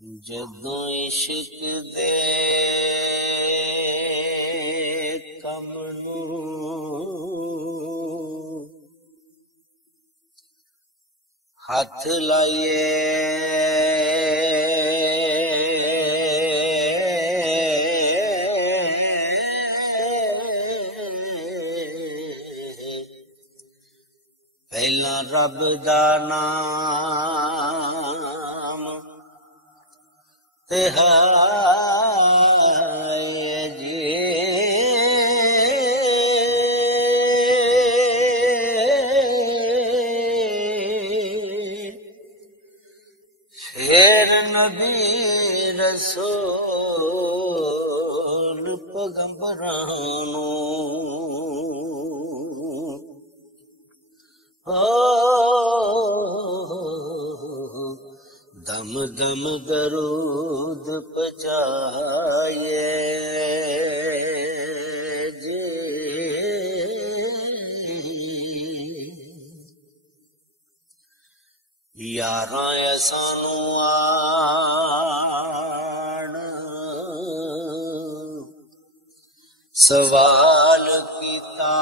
जदों इश्क दे कम नूं हथ लाइए पहला रब दा नाम ते हाय जी शेर नबी रसूल पैगंबरां दम दम दरूद पचाए जे यारां सानू आण सवाल कीता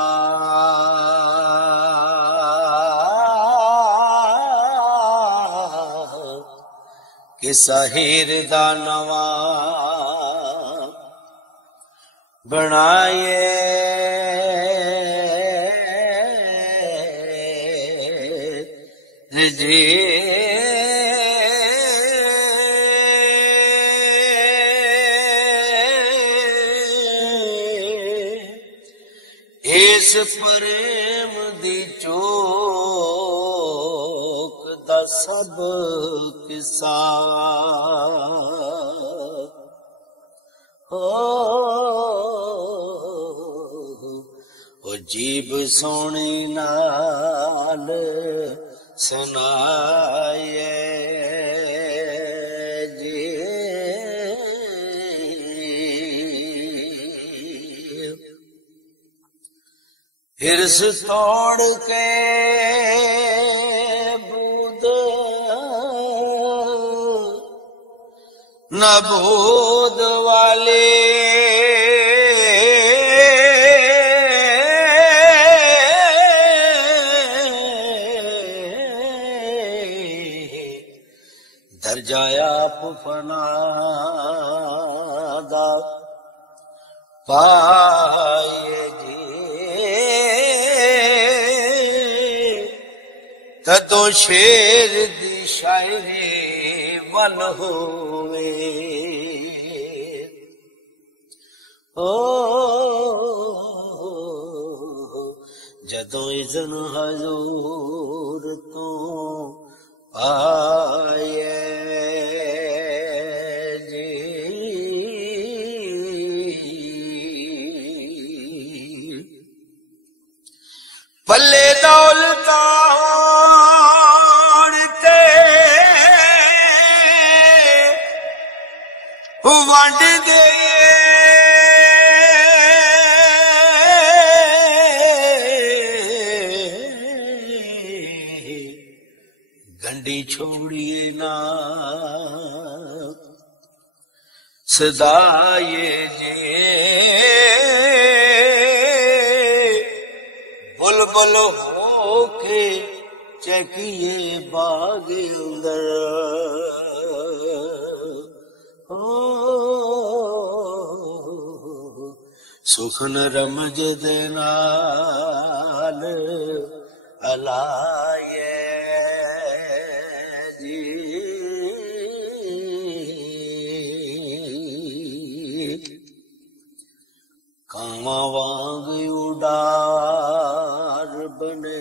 कि साहिर दा नवा बनाए जी इस प्रेम दी चोक दा सब किस्सा ओ जीब सोनी नाल सुनाए जी हिरस तोड़ के बूद नबूद वाले दर्जाया फना दा पाए जी तदो शेर दी शायरी वन होवे ओ जदों इज़्न हजूर तो आए जी पल्ले दौलता वंड दे गंडी छोड़िए ना सदाए जे बुलबुल होके चकिए बाग अंदर सुखन रमज दे नाल अलाए जी कांवा वांग उडार बने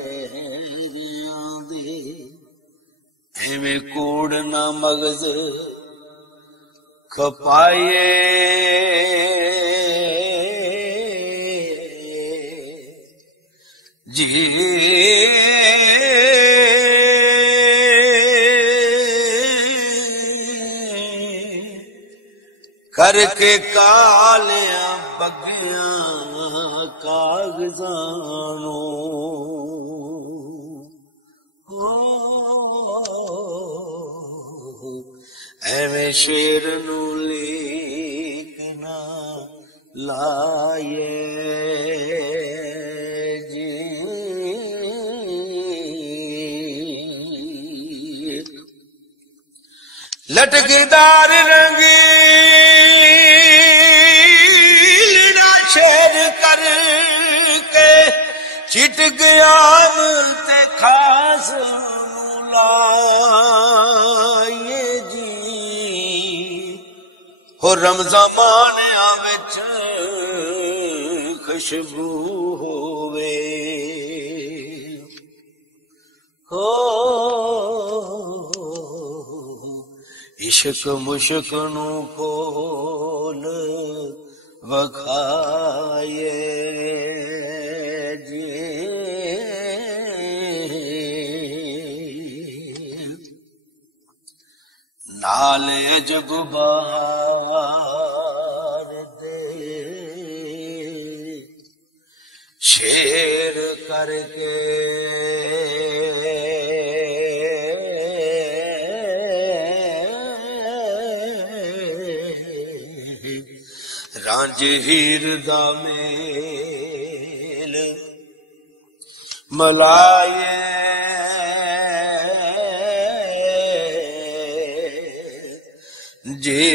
दे एवें कूड़ ना मगज खपाए जी करके कालिया बगिया कागजानों ਐਵੇਂ ਸ਼ੇਰ ਨੂੰ ਲੀਕ ਨਾ ਲਾਏ ਜੀ। लटकदार रंगीला शेर करके चिट गया ते खास लाए जी। हो रमजान विच खुशबू होवे हो इश्क मुश्क नू खोल वखाए जी। नाले जब बार दे शेर करके रांझ हीर दा मेल मलाए जे।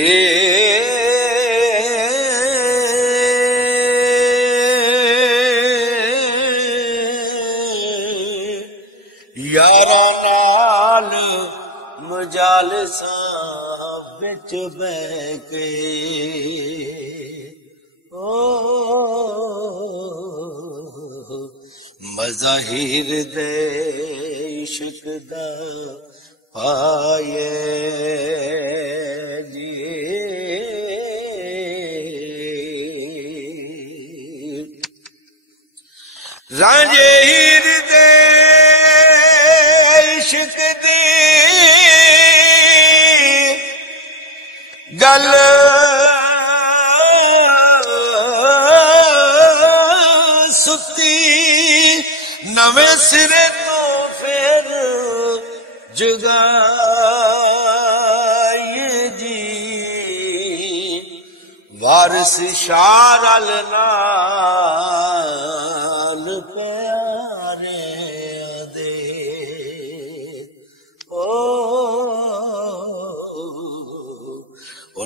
यारा नाल मजालसा बिच बैके मज़ाहिर दे इश्क दा पाए जी। रांझे हीर दे इश्क दी गल सुती नवे सिरे तो फिर जगाए जी। वारिस शारल नाल प्यारे दे ओ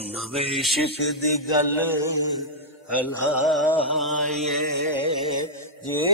नवे इश्क दी गल हलाए जे।